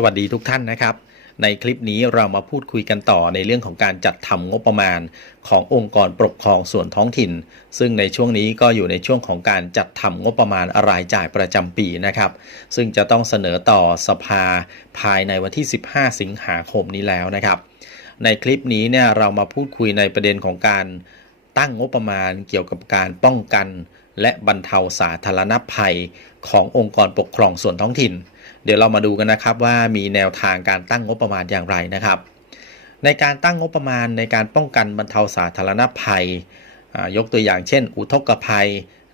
สวัสดีทุกท่านนะครับ ในคลิปนี้เรามาพูดคุยกันต่อในเรื่องของการจัดทำงบประมาณ ขององค์กรปกครองส่วนท้องถิ่น ซึ่งในช่วงนี้ก็อยู่ในช่วงของการจัดทำงบประมาณรายจ่ายประจำปีนะครับ ซึ่งจะต้องเสนอต่อสภาภายในวันที่ 15 สิงหาคมนี้แล้วนะครับ ในคลิปนี้เนี่ยเรามาพูดคุยในประเด็นของการตั้งงบประมาณเกี่ยวกับการป้องกัน และบรรเทาสาธารณภัย ขององค์กรปกครองส่วนท้องถิ่น เดี๋ยวเรามาดูกันนะครับว่ามีแนวทางการตั้งงบประมาณอย่างไรนะครับ ในการตั้งงบประมาณในการป้องกันบรรเทาสาธารณภัย ยกตัวอย่างเช่น อุทกภัย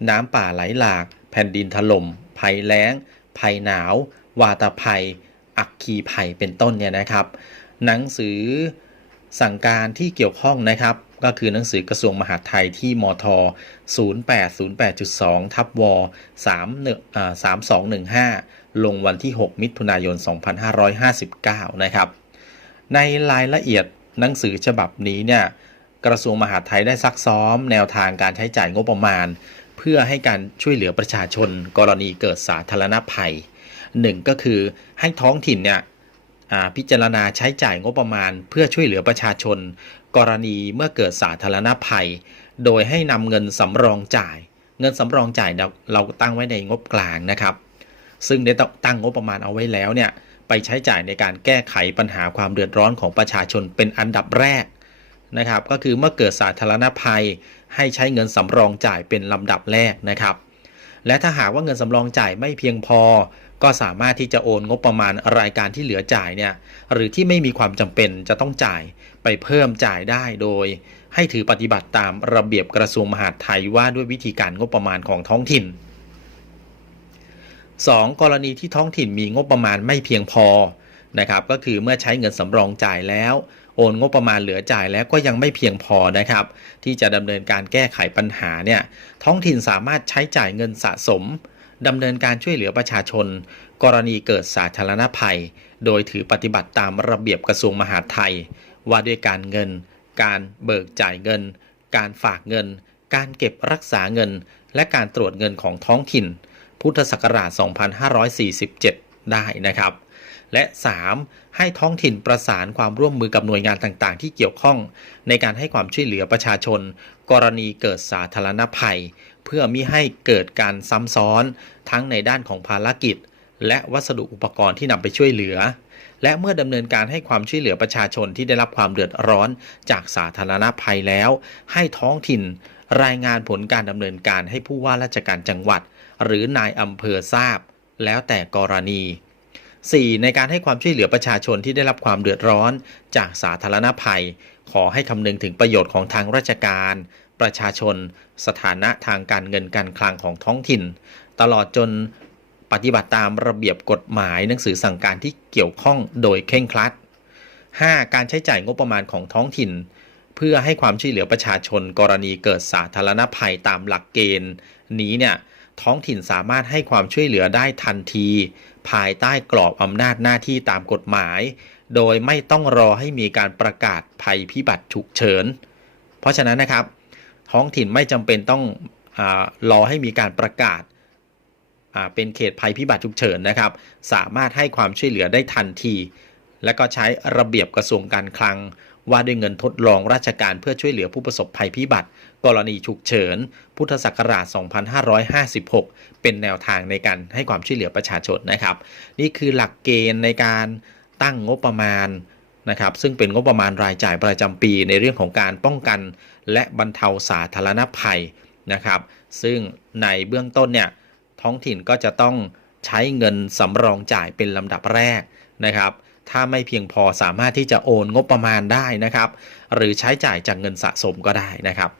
น้ำป่าไหลหลาก แผ่นดินถล่ม ภัยแล้ง ภัยหนาว วาตภัย อักคีภัยเป็นต้นเนี่ยนะครับ หนังสือสั่งการที่เกี่ยวข้องนะครับ ก็คือหนังสือกระทรวงมหาดไทยที่มท 0808.2 ทับว3อ่า3215 ลงวันที่ 6 มิถุนายน 2559 นะครับ ในรายละเอียดหนังสือฉบับนี้เนี่ยกระทรวงมหาดไทยได้ซักซ้อมแนวทางการใช้จ่ายงบประมาณ เพื่อให้การช่วยเหลือประชาชน กรณีเกิดสาธารณภัยหนึ่งก็คือให้ท้องถิ่นเนี่ยพิจารณาใช้จ่ายงบประมาณ เพื่อช่วยเหลือประชาชน กรณีเมื่อเกิดสาธารณภัย โดยให้นำเงินสำรองจ่าย เงินสำรองจ่ายเราตั้งไว้ในงบกลางนะครับ ซึ่งได้ตั้งงบประมาณเอาไว้แล้วเนี่ยไปใช้จ่ายในการแก้ไขปัญหาความเดือดร้อนของประชาชนเป็นอันดับแรกนะครับ ก็คือเมื่อเกิดสาธารณภัย ให้ใช้เงินสำรองจ่ายเป็นลำดับแรกนะครับ และถ้าหากว่าเงินสำรองจ่ายไม่เพียงพอ ก็สามารถที่จะโอนงบประมาณรายการที่เหลือจ่ายเนี่ยหรือที่ไม่มีความจำเป็นจะต้องจ่ายไปเพิ่มจ่ายได้โดย ให้ถือปฏิบัติตามระเบียบกระทรวงมหาดไทยว่าด้วยวิธีการงบประมาณของท้องถิ่น 2. กรณีที่ท้องถิ่นมีงบประมาณไม่เพียงพอนะครับก็คือเมื่อใช้เงินสำรองจ่ายแล้วโอนงบประมาณเหลือจ่ายแล้วก็ยังไม่เพียงพอนะครับ ที่จะดำเนินการแก้ไขปัญหาเนี่ยท้องถิ่นสามารถใช้จ่ายเงินสะสม ดำเนินการช่วยเหลือประชาชน กรณีเกิดสาธารณภัย โดยถือปฏิบัติตามระเบียบกระทรวงมหาดไทย ว่าด้วยการเงิน การเบิกจ่ายเงิน การฝากเงิน การเก็บรักษาเงิน และการตรวจเงินของท้องถิ่น พุทธศักราช 2547 ได้นะครับ และ 3. ให้ท้องถิ่นประสานความร่วมมือกับหน่วยงานต่างๆ ที่เกี่ยวข้อง ในการให้ความช่วยเหลือประชาชน กรณีเกิดสาธารณภัย เพื่อมิให้เกิดการซ้ำซ้อนทั้งในด้านของภารกิจ และวัสดุอุปกรณ์ที่นำไปช่วยเหลือ และเมื่อดำเนินการให้ความช่วยเหลือประชาชนที่ได้รับความเดือดร้อนจากสาธารณภัยแล้ว ให้ท้องถิ่น รายงานผลการดำเนินการให้ผู้ว่าราชการจังหวัด หรือนายอำเภอทราบ แล้วแต่กรณี 4. ในการให้ความช่วยเหลือประชาชนที่ได้รับความเดือดร้อน จากสาธารณภัย ขอให้คำนึงถึงประโยชน์ของทางราชการ ประชาชน สถานะทางการเงินการคลังของท้องถิ่น ตลอดจนปฏิบัติตามระเบียบกฎหมายหนังสือสั่งการที่เกี่ยวข้องโดยเคร่งครัด 5. การใช้จ่ายงบประมาณของท้องถิ่น เพื่อให้ความช่วยเหลือประชาชนกรณีเกิดสาธารณภัยตามหลักเกณฑ์ นี้เนี่ยท้องถิ่นสามารถให้ความช่วยเหลือได้ทันที ภายใต้กรอบอำนาจหน้าที่ตามกฎหมาย โดยไม่ต้องรอให้มีการประกาศภัยพิบัติฉุกเฉิน เพราะฉะนั้นนะครับ ท้องถิ่นไม่จำเป็นต้องอรอให้มีการประกาศเป็นเขตภัยพิบัติฉุกเฉินนะครับ สามารถให้ความช่วยเหลือได้ทันที และก็ใช้ระเบียบกระทรวงการคลัง ว่าด้วยเงินทดลองราชการเพื่อช่วยเหลือผู้ประสบภัยพิบัติ กรณีฉุกเฉิน พุทธศักราช 2556 เป็นแนวทางในการให้ความช่วยเหลือประชาชนนะครับ นี่คือหลักเกณฑ์ในการตั้งงบประมาณ นะครับซึ่งเป็นงบประมาณรายจ่ายประจำปีในเรื่องของการป้องกัน และบรรเทาสาธารณภัยนะครับ ซึ่งในเบื้องต้นเนี่ยท้องถิ่นก็จะต้องใช้เงินสำรองจ่ายเป็นลำดับแรกนะครับ ถ้าไม่เพียงพอสามารถที่จะโอนงบประมาณได้นะครับ หรือใช้จ่ายจากเงินสะสมก็ได้นะครับ